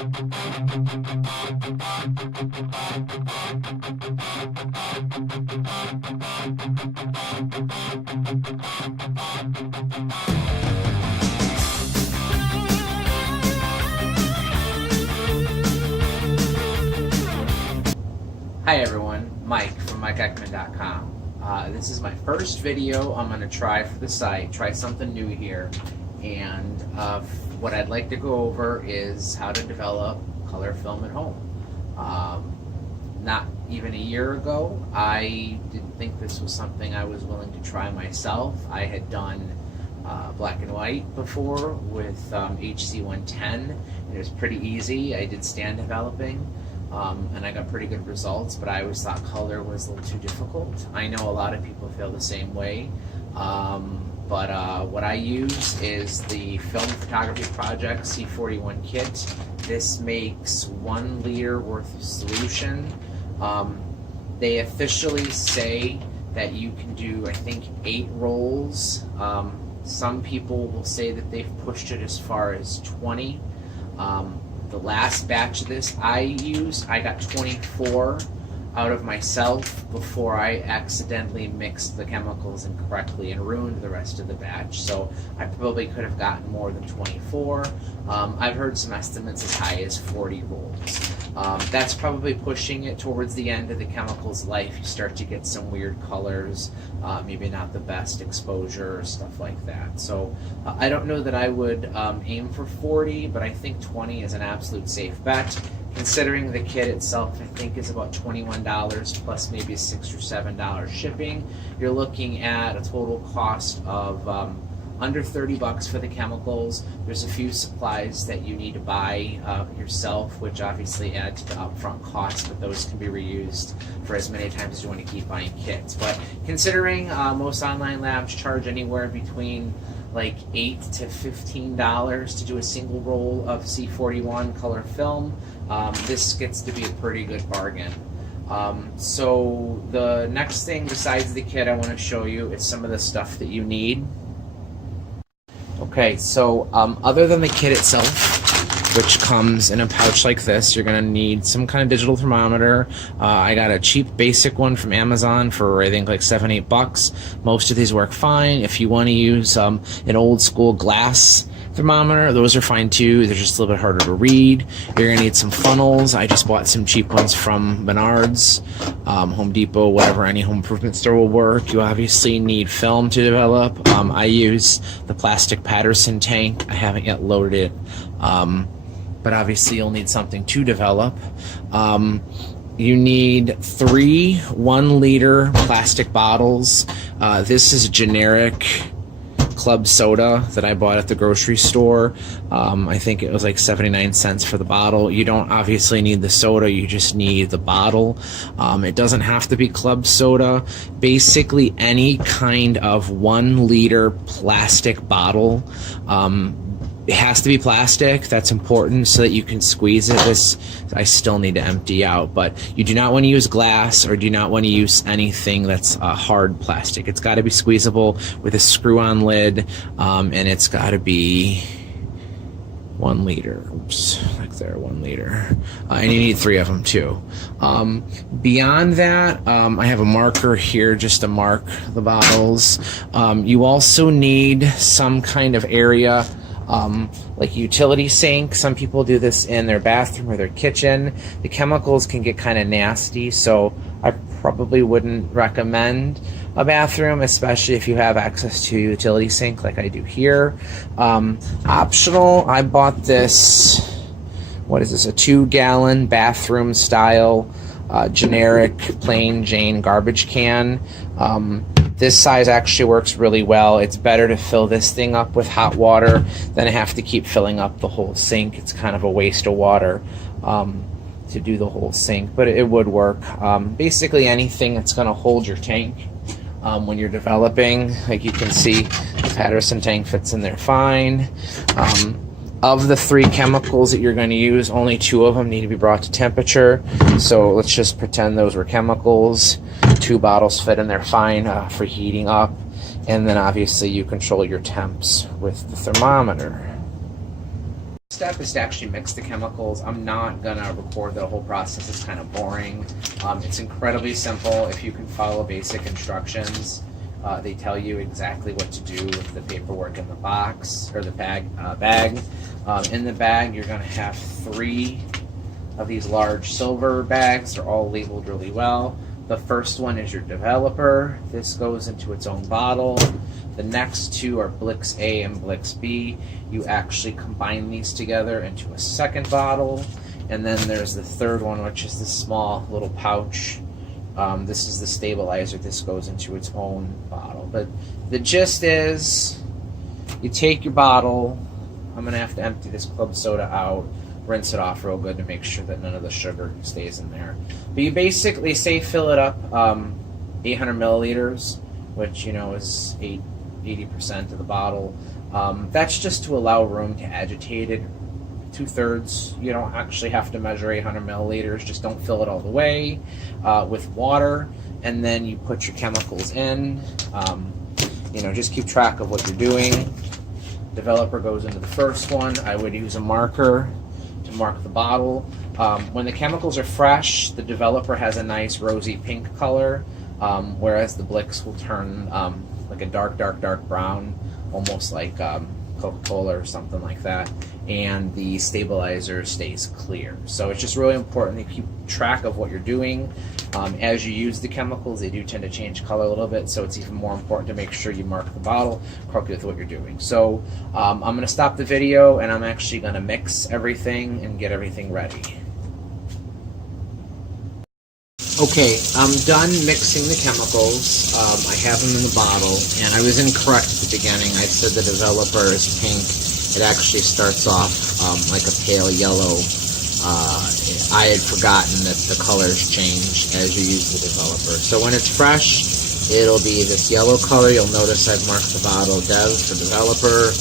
Hi everyone, Mike from Eckman.com. This is my first video I'm going to try for the site, try something new here, and what I'd like to go over is how to develop color film at home. Not even a year ago, I didn't think this was something I was willing to try myself. I had done black and white before with HC110, and it was pretty easy. I did stand developing. And I got pretty good results, but I always thought color was a little too difficult. I know a lot of people feel the same way, but what I use is the Film Photography Project C41 kit. This makes 1 liter worth of solution. They officially say that you can do, I think, 8 rolls. Some people will say that they've pushed it as far as 20. The last batch of this I used, I got 24 out of myself before I accidentally mixed the chemicals incorrectly and ruined the rest of the batch. So I probably could have gotten more than 24. I've heard some estimates as high as 40 rolls. That's probably pushing it towards the end of the chemical's life. You start to get some weird colors, maybe not the best exposure, stuff like that. So I don't know that I would aim for 40, but I think 20 is an absolute safe bet. Considering the kit itself, I think, is about $21 plus maybe $6 or $7 shipping. You're looking at a total cost of under 30 bucks for the chemicals. There's a few supplies that you need to buy yourself, which obviously add to the upfront cost, but those can be reused for as many times as you want to keep buying kits. But considering most online labs charge anywhere between like $8 to $15 to do a single roll of C41 color film, this gets to be a pretty good bargain. So the next thing besides the kit I want to show you is some of the stuff that you need. Okay, so other than the kit itself, which comes in a pouch like this, you're going to need some kind of digital thermometer. I got a cheap basic one from Amazon for I think like $7, $8. Most of these work fine. If you want to use an old school glass thermometer, those are fine too. They're just a little bit harder to read. You're going to need some funnels. I just bought some cheap ones from Menards, Home Depot, whatever, any home improvement store will work. You obviously need film to develop. I use the plastic Patterson tank. I haven't yet loaded it, but obviously you'll need something to develop. You need 3 1-liter plastic bottles. This is generic club soda that I bought at the grocery store. I think it was like 79 cents for the bottle. You don't obviously need the soda, you just need the bottle. It doesn't have to be club soda. Basically any kind of 1-liter plastic bottle. It has to be plastic. That's important so that you can squeeze it. This I still need to empty out, but you do not want to use glass or do not want to use anything that's hard plastic. It's got to be squeezable with a screw-on lid, and it's got to be 1 liter. Oops, like there, 1 liter. And you need 3 of them too. Beyond that, I have a marker here just to mark the bottles. You also need some kind of area like utility sink. Some people do this in their bathroom or their kitchen. The chemicals can get kind of nasty, so I probably wouldn't recommend a bathroom, especially if you have access to a utility sink like I do here. Optional, I bought this, what is this, a 2-gallon bathroom style generic plain Jane garbage can. This size actually works really well. It's better to fill this thing up with hot water than to have to keep filling up the whole sink. It's kind of a waste of water to do the whole sink, but it would work. Basically anything that's going to hold your tank when you're developing. Like you can see, the Patterson tank fits in there fine. Of the 3 chemicals that you're going to use, only 2 of them need to be brought to temperature. So let's just pretend those were chemicals. 2 bottles fit in there fine for heating up. And then obviously you control your temps with the thermometer. Step is to actually mix the chemicals. I'm not gonna record the whole process. It's kind of boring. It's incredibly simple if you can follow basic instructions. They tell you exactly what to do with the paperwork in the box or the bag. In the bag, you're gonna have 3 of these large silver bags. They're all labeled really well. The first one is your developer. This goes into its own bottle. The next 2 are Blix A and Blix B. You actually combine these together into a second bottle. And then there's the third one, which is this small little pouch. This is the stabilizer. This goes into its own bottle. But the gist is, you take your bottle. I'm going to have to empty this club soda out, rinse it off real good to make sure that none of the sugar stays in there. But you basically fill it up 800 milliliters, which is 80% of the bottle. That's just to allow room to agitate it. 2/3. You don't actually have to measure 800 milliliters. Just don't fill it all the way with water, and then you put your chemicals in. Just keep track of what you're doing. Developer goes into the first one. I would use a marker to mark the bottle. When the chemicals are fresh, the developer has a nice rosy pink color, whereas the Blix will turn like a dark brown, almost like Coca-Cola or something like that, and the stabilizer stays clear. So it's just really important to keep track of what you're doing. As you use the chemicals, they do tend to change color a little bit, so it's even more important to make sure you mark the bottle correctly with what you're doing. So I'm going to stop the video, and I'm actually going to mix everything and get everything ready. Okay, I'm done mixing the chemicals. I have them in the bottle, and I was incorrect at the beginning. I said the developer is pink. It actually starts off like a pale yellow. I had forgotten that the colors change as you use the developer. So when it's fresh, it'll be this yellow color. You'll notice I've marked the bottle Dev for developer.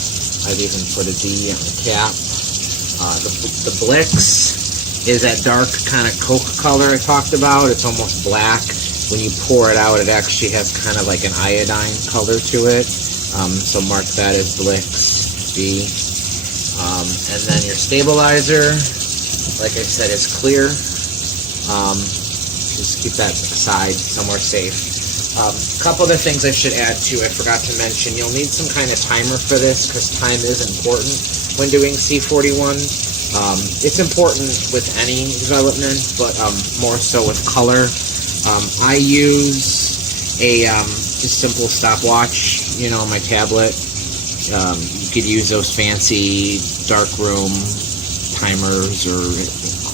I've even put a D on the cap. The Blix is that dark kind of Coke color I talked about. It's almost black. When you pour it out, it actually has kind of like an iodine color to it. So mark that as Blix B. And then your stabilizer, like I said, is clear. Just keep that aside somewhere safe. A couple other things I should add too, I forgot to mention. You'll need some kind of timer for this because time is important when doing C41. It's important with any development, but more so with color. I use a just simple stopwatch, on my tablet. You could use those fancy darkroom timers or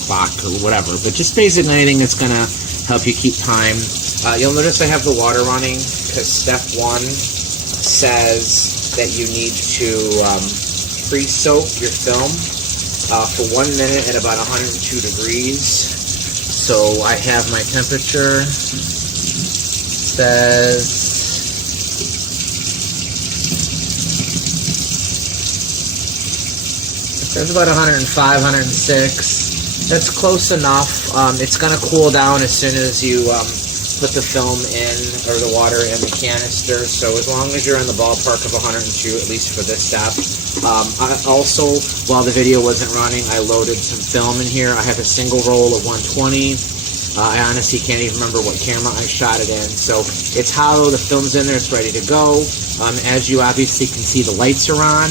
clock or whatever, but just basically anything that's going to help you keep time. You'll notice I have the water running because step 1 says that you need to pre-soak your film for 1 minute at about 102 degrees. So I have my temperature says about 105, 106. That's close enough. It's going to cool down as soon as you put the film in, or the water in the canister. So as long as you're in the ballpark of 102, at least for this step. I also, while the video wasn't running, I loaded some film in here. I have a single roll of 120. I honestly can't even remember what camera I shot it in. So it's hollow, the film's in there, it's ready to go. As you obviously can see, the lights are on.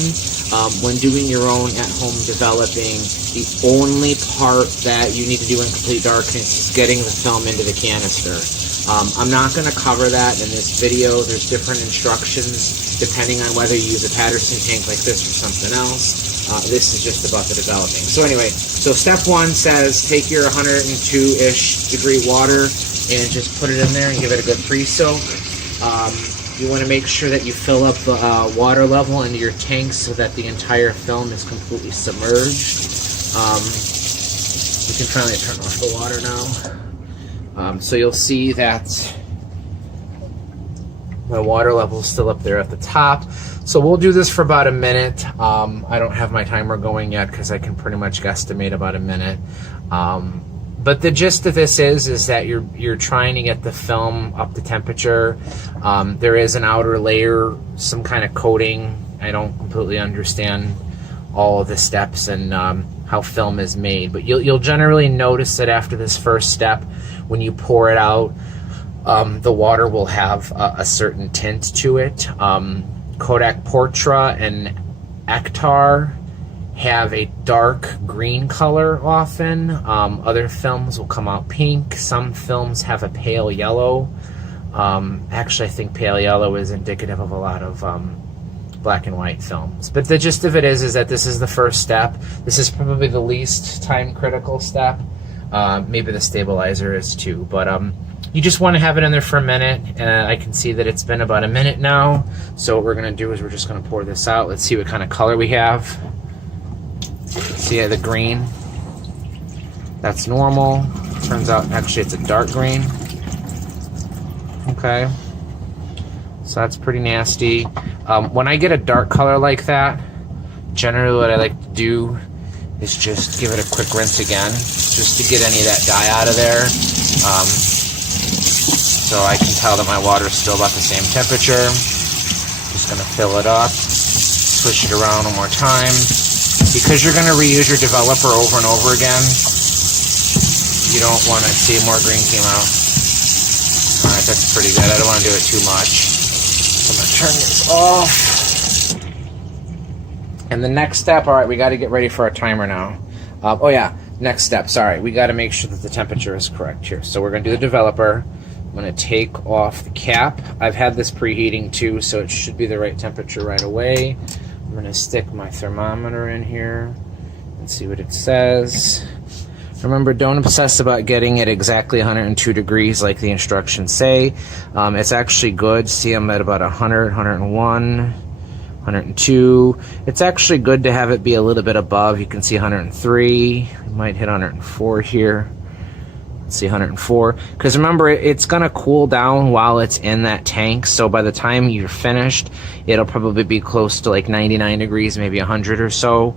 When doing your own at-home developing, the only part that you need to do in complete darkness is getting the film into the canister. I'm not going to cover that in this video. There's different instructions depending on whether you use a Patterson tank like this or something else. This is just about the developing. So anyway, step 1 says take your 102-ish degree water and just put it in there and give it a good pre-soak. You want to make sure that you fill up the water level into your tank so that the entire film is completely submerged. We can finally turn off the water now. So you'll see that my water level is still up there at the top. So we'll do this for about a minute. I don't have my timer going yet because I can pretty much guesstimate about a minute. But the gist of this is that you're trying to get the film up to temperature. There is an outer layer, some kind of coating. I don't completely understand all of the steps and how film is made. But you'll generally notice that after this first step, when you pour it out, the water will have a certain tint to it. Kodak Portra and Ektar have a dark green color often. Other films will come out pink. Some films have a pale yellow. Actually, I think pale yellow is indicative of a lot of black and white films. But the gist of it is that this is the first step. This is probably the least time critical step. Maybe the stabilizer is too, but you just want to have it in there for a minute. I can see that it's been about a minute now. So what we're going to do is we're just going to pour this out. Let's see what kind of color we have. See the green? That's normal. Turns out actually it's a dark green. Okay. So that's pretty nasty. When I get a dark color like that, generally what I like to do is just give it a quick rinse again, just to get any of that dye out of there. So I can tell that my water is still about the same temperature. Just gonna fill it up, switch it around one more time. Because you're gonna reuse your developer over and over again, you don't wanna see more green came out. All right, that's pretty good. I don't wanna do it too much. So I'm gonna turn this off. And the next step, all right, we gotta get ready for our timer now. Oh yeah, next step, sorry. We gotta make sure that the temperature is correct here. So we're gonna do the developer. I'm gonna take off the cap. I've had this preheating too, so it should be the right temperature right away. I'm gonna stick my thermometer in here and see what it says. Remember, don't obsess about getting it exactly 102 degrees like the instructions say. It's actually good. See, I'm at about 100, 101, 102. It's actually good to have it be a little bit above. You can see 103. We might hit 104 here. Let's see, 104. Because remember, it's going to cool down while it's in that tank. So by the time you're finished, it'll probably be close to like 99 degrees, maybe 100 or so.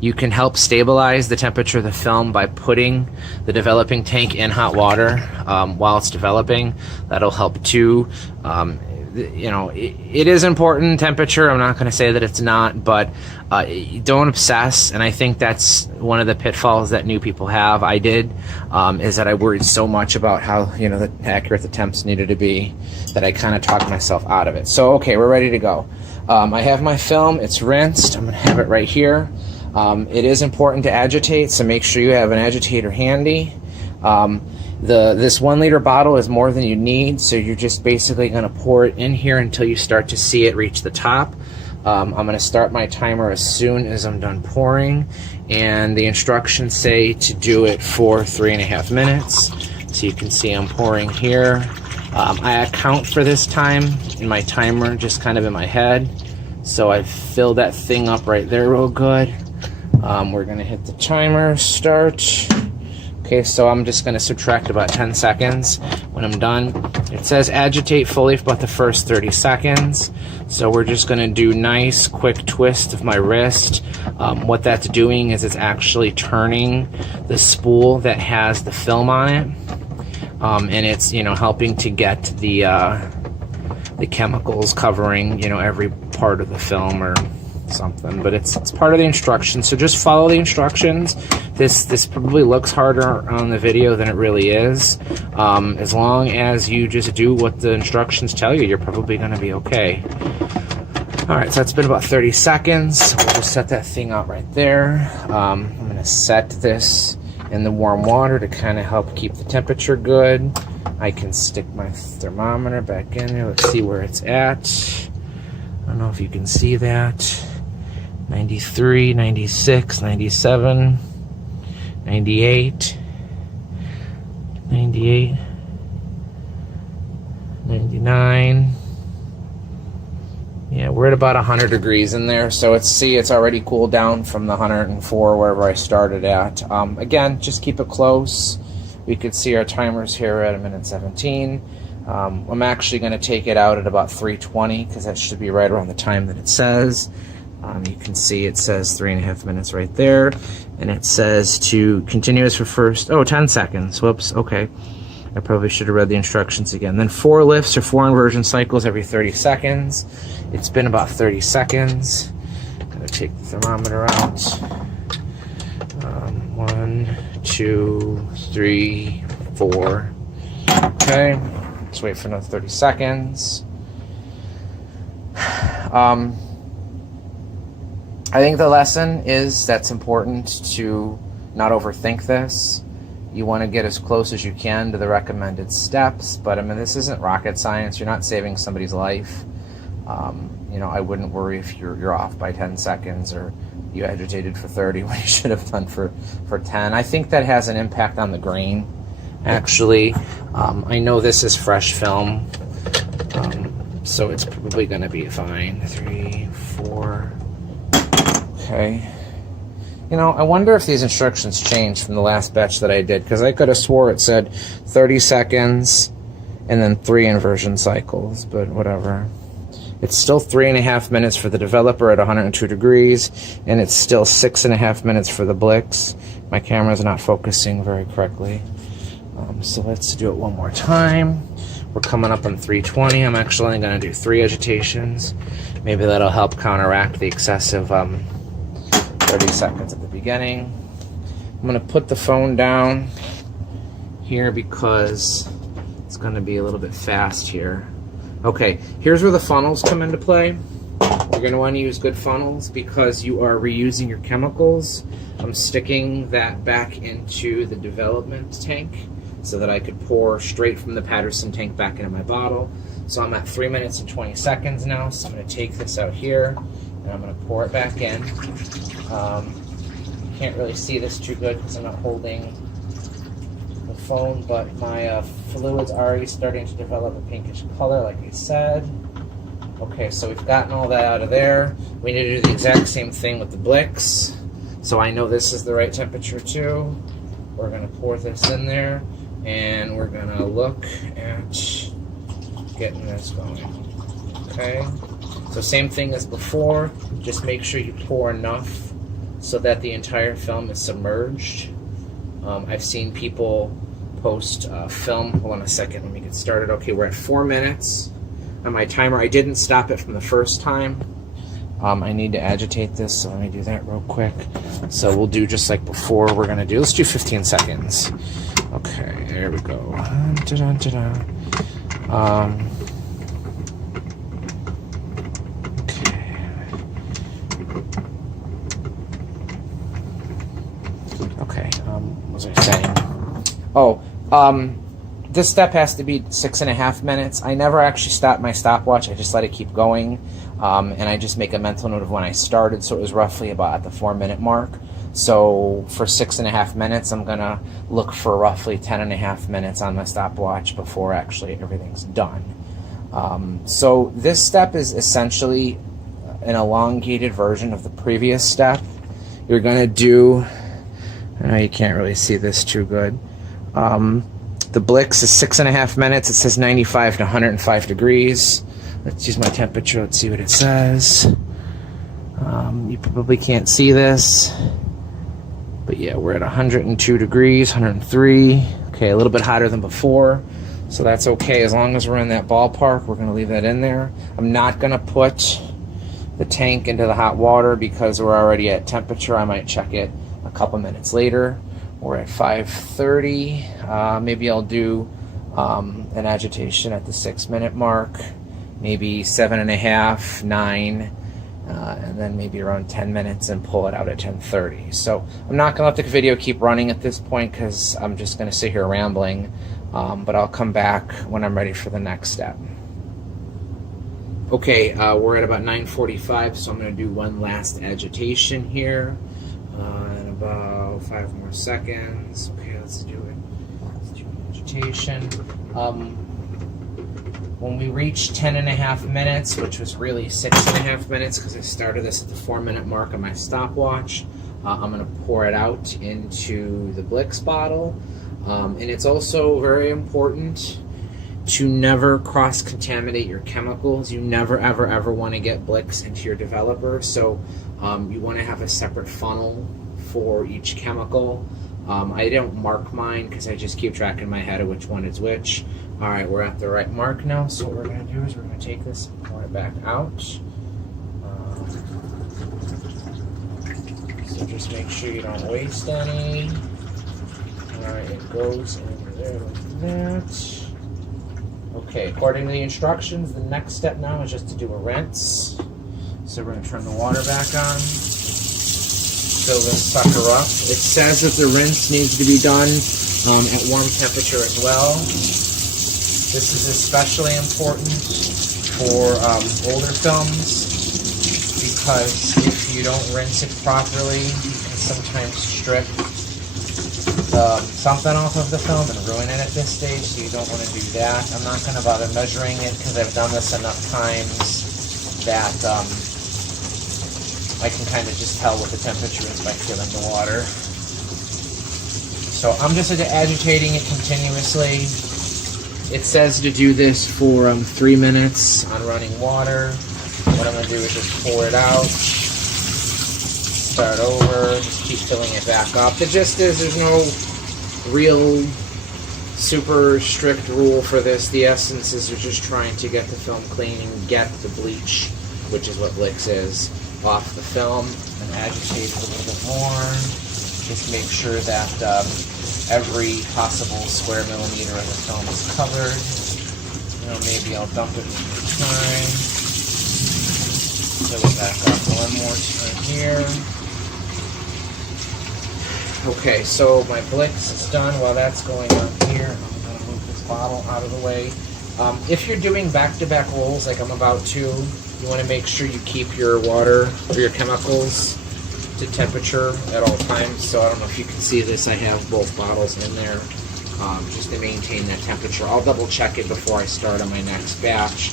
You can help stabilize the temperature of the film by putting the developing tank in hot water while it's developing. That'll help too. You know, it is important, temperature. I'm not going to say that it's not, but don't obsess. And I think that's one of the pitfalls that new people have. I did, is that I worried so much about how, you know, the accurate the temps needed to be that I kind of talked myself out of it. So, okay, we're ready to go. I have my film. It's rinsed. I'm going to have it right here. It is important to agitate, so make sure you have an agitator handy. This 1 liter bottle is more than you need, so you're just basically going to pour it in here until you start to see it reach the top. I'm going to start my timer as soon as I'm done pouring, and the instructions say to do it for 3.5 minutes. So you can see I'm pouring here. I account for this time in my timer, just kind of in my head. So I filled that thing up right there real good. We're going to hit the timer, start. Okay, so I'm just going to subtract about 10 seconds when I'm done. It says agitate fully for about the first 30 seconds. So we're just going to do nice, quick twist of my wrist. What that's doing is it's actually turning the spool that has the film on it. And it's, you know, helping to get the chemicals covering, you know, every part of the film or something, but it's part of the instructions, so just follow the instructions. This probably looks harder on the video than it really is. As long as you just do what the instructions tell you, you're probably going to be okay. Alright, so it's been about 30 seconds. We'll just set that thing out right there. I'm going to set this in the warm water to kind of help keep the temperature good. I can stick my thermometer back in there. Let's see where it's at. I don't know if you can see that. 93, 96, 97, 98, 98, 99. Yeah, we're at about 100 degrees in there, so it's already cooled down from the 104 wherever I started at. Again, just keep it close. We could see our timers here at 1:17. I'm actually going to take it out at about 3:20 because that should be right around the time that it says. You can see it says 3.5 minutes right there, and it says to continuous for 10 seconds. Whoops, okay. I probably should have read the instructions again. Then 4 lifts or 4 inversion cycles every 30 seconds. It's been about 30 seconds. I'm going to take the thermometer out. 1, 2, 3, 4. Okay, let's wait for another 30 seconds. I think the lesson is that's important to not overthink this. You want to get as close as you can to the recommended steps, but I mean, this isn't rocket science. You're not saving somebody's life. You know, I wouldn't worry if you're off by 10 seconds or you agitated for 30 when you should have done for 10. I think that has an impact on the grain, actually. I know this is fresh film, so it's probably going to be fine. 3, 4. Okay. You know, I wonder if these instructions changed from the last batch that I did, because I could have swore it said 30 seconds and then 3 inversion cycles, but whatever. It's still 3.5 minutes for the developer at 102 degrees, and it's still 6.5 minutes for the Blix. My camera's not focusing very correctly. So let's do it one more time. We're coming up on 320. I'm actually going to do 3 agitations. Maybe that'll help counteract the excessive 30 seconds at the beginning. I'm going to put the phone down here because it's going to be a little bit fast here. Okay, here's where the funnels come into play. You're going to want to use good funnels because you are reusing your chemicals. I'm sticking that back into the development tank so that I could pour straight from the Patterson tank back into my bottle. So I'm at 3 minutes and 20 seconds now, so I'm going to take this out here and I'm going to pour it back in. Can't really see this too good because I'm not holding the phone, but my fluid's already starting to develop a pinkish color, like I said. Okay, so we've gotten all that out of there. We need to do the exact same thing with the Blix. So I know this is the right temperature too. We're going to pour this in there, and we're going to look at getting this going. Okay, so same thing as before. Just make sure you pour enough so that the entire film is submerged. I've seen people post film. Hold on a second, let me get started. Okay, we're at 4 minutes on my timer. I didn't stop it from the first time. I need to agitate this, so let me do that real quick. So we'll do just like before. We're gonna do, let's do 15 seconds. Okay, there we go. Okay, what was I saying? Oh, this step has to be 6.5 minutes. I never actually stopped my stopwatch. I just let it keep going, and I just make a mental note of when I started, so it was roughly about at the 4 minute mark. So for 6.5 minutes, I'm gonna look for roughly 10.5 minutes on my stopwatch before actually everything's done. So this step is essentially an elongated version of the previous step. You're gonna do, I know you can't really see this too good. The Blix is 6.5 minutes. It says 95 to 105 degrees. Let's use my temperature. Let's see what it says. You probably can't see this, but yeah, we're at 102 degrees, 103. Okay, a little bit hotter than before, so that's okay. As long as we're in that ballpark, we're going to leave that in there. I'm not going to put the tank into the hot water because we're already at temperature. I might check it a couple minutes later. We're at 5:30. Maybe I'll do an agitation at the 6 minute mark, maybe 7.5, 9, and then maybe around 10 minutes and pull it out at 10:30. So I'm not gonna let the video keep running at this point because I'm just gonna sit here rambling, but I'll come back when I'm ready for the next step. Okay, we're at about 9:45, so I'm gonna do one last agitation here. In about 5 more seconds. Okay, let's do it. Let's do agitation. When we reach 10.5 minutes, which was really 6.5 minutes because I started this at the 4 minute mark on my stopwatch, I'm going to pour it out into the Blix bottle. And it's also very important to never cross-contaminate your chemicals. You never, ever, ever want to get Blix into your developer. So you want to have a separate funnel for each chemical. I don't mark mine because I just keep track in my head of which one is which. All right, we're at the right mark now. So what we're going to do is we're going to take this and pour it back out. So just make sure you don't waste any. Alright, it goes in there like that. Okay, according to the instructions, the next step now is just to do a rinse. So we're going to turn the water back on. Fill this sucker up. It says that the rinse needs to be done at warm temperature as well. This is especially important for older films because if you don't rinse it properly, you can sometimes strip something off of the film and ruin it at this stage, so you don't want to do that. I'm not going to bother measuring it because I've done this enough times that I can kind of just tell what the temperature is by feeling the water. So I'm just agitating it continuously. It says to do this for 3 minutes on running water. What I'm going to do is just pour it out. Start over, just keep filling it back up. The gist is there's no real super strict rule for this. The essence is you're just trying to get the film clean and get the bleach, which is what Blix is, off the film, and agitate it a little bit more. Just make sure that every possible square millimeter of the film is covered. You know, maybe I'll dump it one more time. Fill it back up one more time here. Okay, so my Blix is done. While that's going on here, I'm going to move this bottle out of the way. If you're doing back-to-back rolls like I'm about to, you want to make sure you keep your water or your chemicals to temperature at all times. So I don't know if you can see this, I have both bottles in there just to maintain that temperature. I'll double check it before I start on my next batch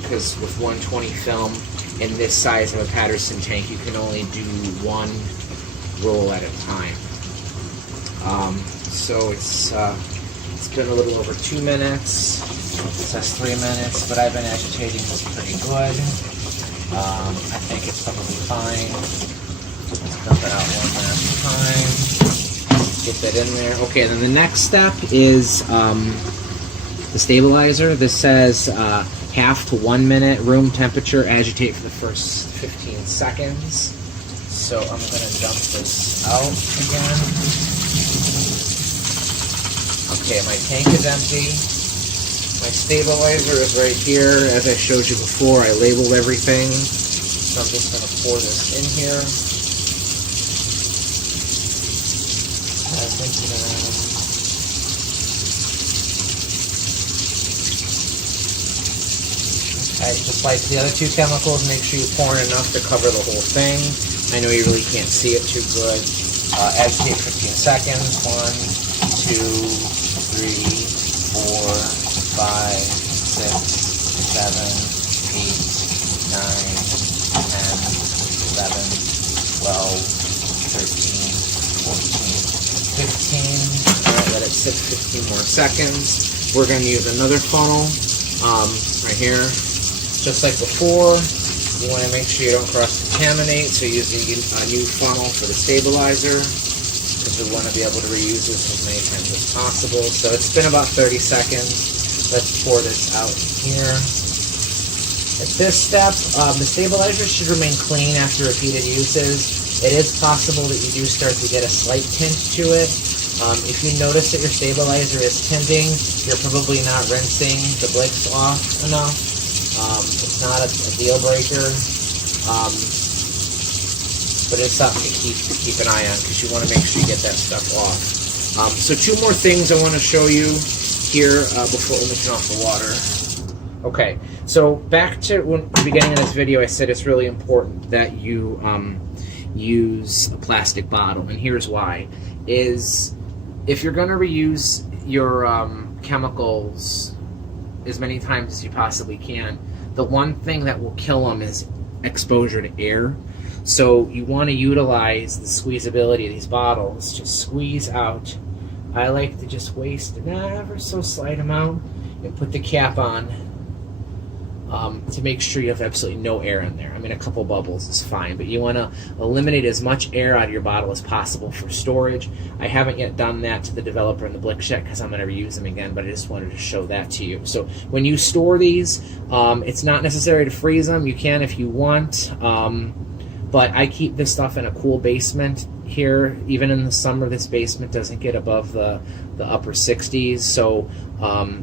because with 120 film in this size of a Patterson tank, you can only do one roll at a time. So it's been a little over 2 minutes. It says 3 minutes, but I've been agitating this pretty good. I think it's probably fine. Let's dump it out one last time. Get that in there. Okay, then the next step is the stabilizer. This says half to 1 minute room temperature, agitate for the first 15 seconds. So I'm going to dump this out again. Okay, my tank is empty. My stabilizer is right here. As I showed you before, I labeled everything. So I'm just going to pour this in here. Okay, just like the other two chemicals, make sure you pour in enough to cover the whole thing. I know you really can't see it too good. Agitate 15 seconds. 1, 2, 3, 4, 5, 6, 7, 8, 9, 10, 11, 12, 13, 14, 15. Alright, let it sit 15 more seconds. We're going to use another funnel right here. Just like before. You want to make sure you don't cross-contaminate, so use a new funnel for the stabilizer, because we want to be able to reuse this as many times as possible. So it's been about 30 seconds. Let's pour this out here. At this step, the stabilizer should remain clean after repeated uses. It is possible that you do start to get a slight tint to it. If you notice that your stabilizer is tinting, you're probably not rinsing the Blix off enough. It's not a deal breaker, but it's something to keep an eye on because you want to make sure you get that stuff off. So 2 more things I want to show you here before we turn off the water. Okay, so back to the beginning of this video, I said it's really important that you use a plastic bottle, and here's why. Is if you're going to reuse your chemicals as many times as you possibly can, the one thing that will kill them is exposure to air. So you want to utilize the squeezability of these bottles. Just squeeze out. I like to just waste an ever so slight amount and put the cap on to make sure you have absolutely no air in there. I mean, a couple bubbles is fine, but you want to eliminate as much air out of your bottle as possible for storage. I haven't yet done that to the developer in the Blix yet because I'm going to reuse them again, but I just wanted to show that to you. So when you store these, it's not necessary to freeze them. You can if you want, but I keep this stuff in a cool basement here. Even in the summer, this basement doesn't get above the upper 60s, so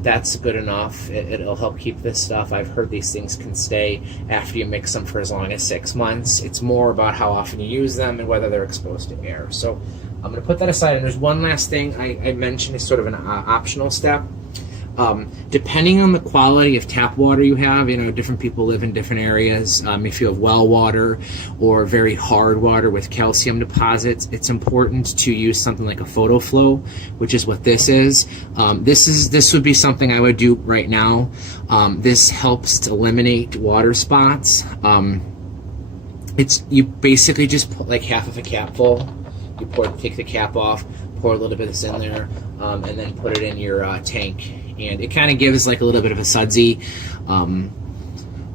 that's good enough. It'll help keep this stuff. I've heard these things can stay after you mix them for as long as 6 months. It's more about how often you use them and whether they're exposed to air. So I'm going to put that aside. And there's one last thing I mentioned is sort of an optional step. Depending on the quality of tap water you have, you know, different people live in different areas. If you have well water or very hard water with calcium deposits, it's important to use something like a photo flow, which is what this is. This would be something I would do right now. This helps to eliminate water spots. You basically just put like half of a cap full. You take the cap off, pour a little bit of this in there, and then put it in your tank. And it kind of gives like a little bit of a sudsy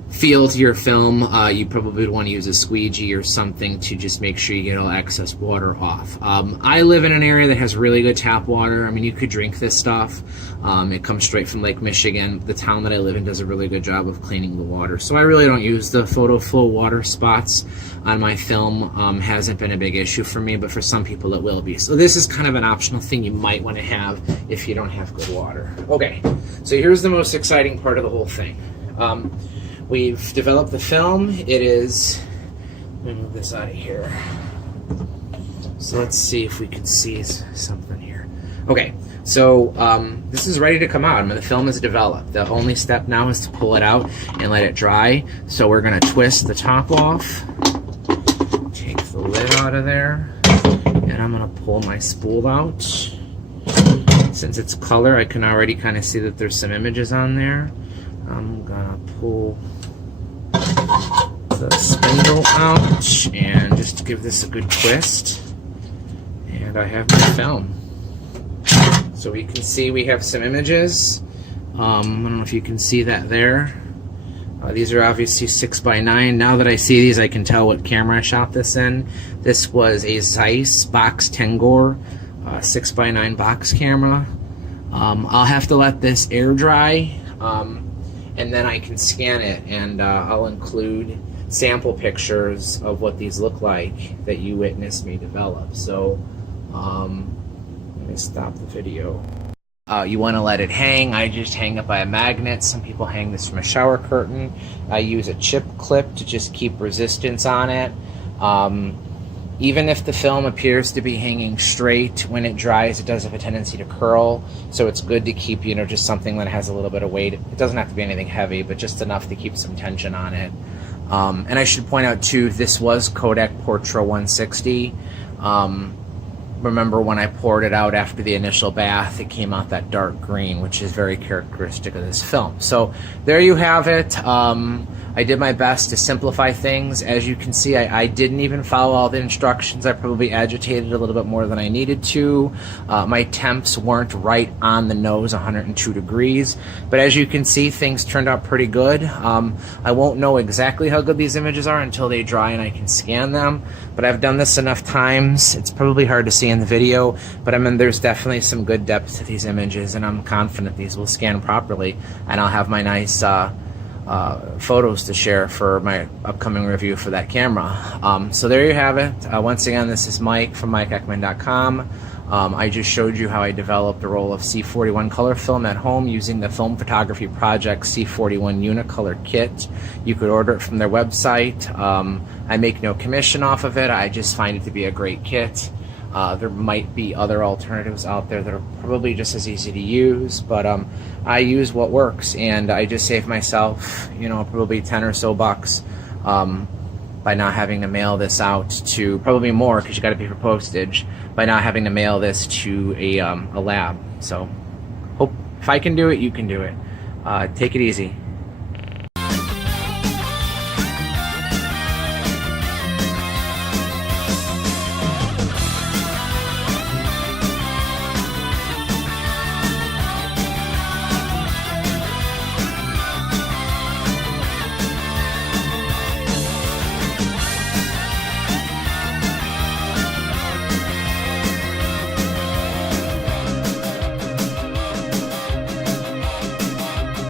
feel to your film. You probably would want to use a squeegee or something to just make sure you get all excess water off. I live in an area that has really good tap water. I mean, you could drink this stuff. It comes straight from Lake Michigan. The town that I live in does a really good job of cleaning the water. So I really don't use the photo flow water spots on my film. Hasn't been a big issue for me, but for some people it will be. So this is kind of an optional thing you might want to have if you don't have good water. Okay, so here's the most exciting part of the whole thing. We've developed the film. It is, let me move this out of here. So let's see if we can see something here. Okay, so this is ready to come out. I mean, the film is developed. The only step now is to pull it out and let it dry. So we're gonna twist the top off, take the lid out of there, and I'm gonna pull my spool out. Since it's color, I can already kind of see that there's some images on there. I'm gonna pull the spindle out and just give this a good twist. And I have my film. So we can see we have some images. I don't know if you can see that there. These are obviously 6x9. Now that I see these, I can tell what camera I shot this in. This was a Zeiss Box Tengor 6x9 box camera. I'll have to let this air dry. And then I can scan it, and I'll include sample pictures of what these look like that you witnessed me develop. So let me stop the video. You want to let it hang. I just hang it by a magnet. Some people hang this from a shower curtain. I use a chip clip to just keep resistance on it. Even if the film appears to be hanging straight, when it dries, it does have a tendency to curl. So it's good to keep, you know, just something that has a little bit of weight. It doesn't have to be anything heavy, but just enough to keep some tension on it. And I should point out too, this was Kodak Portra 160. Remember when I poured it out after the initial bath, it came out that dark green, which is very characteristic of this film. So there you have it. I did my best to simplify things. As you can see, I didn't even follow all the instructions. I probably agitated a little bit more than I needed to. My temps weren't right on the nose, 102 degrees. But as you can see, things turned out pretty good. I won't know exactly how good these images are until they dry and I can scan them. But I've done this enough times. It's probably hard to see in the video, but I mean, there's definitely some good depth to these images, and I'm confident these will scan properly, and I'll have my nice photos to share for my upcoming review for that camera. So there you have it. Once again, this is Mike from MikeEckman.com. I just showed you how I developed a roll of C41 color film at home using the Film Photography Project C41 Unicolor kit. You could order it from their website. I make no commission off of it. I just find it to be a great kit. There might be other alternatives out there that are probably just as easy to use, but I use what works, and I just save myself, you know, probably 10 or so bucks by not having to mail this out to, probably more because you got to pay for postage, by not having to mail this to a lab. So hope if I can do it, you can do it. Take it easy.